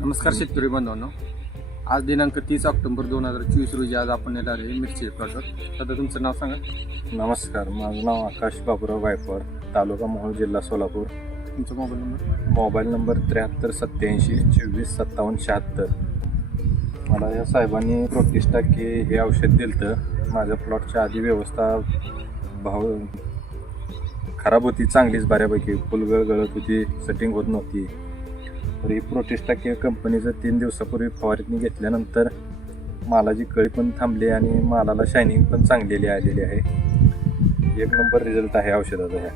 नमस्कार शेतकरी बांधवांनो आज दिनांक तीस ऑक्टोबर दोन हजार चोवीस रोजी आज आपण येणार आहे मिरची प्लॉटवर सध्या तुमचं नाव सांगा. नमस्कार माझं नाव आकाश बाबुराव गायकवाड तालुका मोहोळ जिल्हा सोलापूर. तुमचा मोबाईल नंबर? मोबाईल नंबर त्र्याहत्तर सत्याऐंशी चोवीस सत्तावन्न शहात्तर. मला या साहेबांनी प्रोटिस्टा के हे औषध दिलं तर माझ्या प्लॉटच्या आधी व्यवस्था भाव खराब होती चांगलीच बऱ्यापैकी. फुलगळ गळत होती सेटिंग होत नव्हती. तर ही प्रोटिस्टा के कंपनीचं तीन दिवसापूर्वी फवारणी घेतल्यानंतर मालाची कळी पण थांबली आणि मालाला शायनिंग पण चांगलेली आलेली आहे. एक नंबर रिझल्ट आहे औषधाचा ह्या.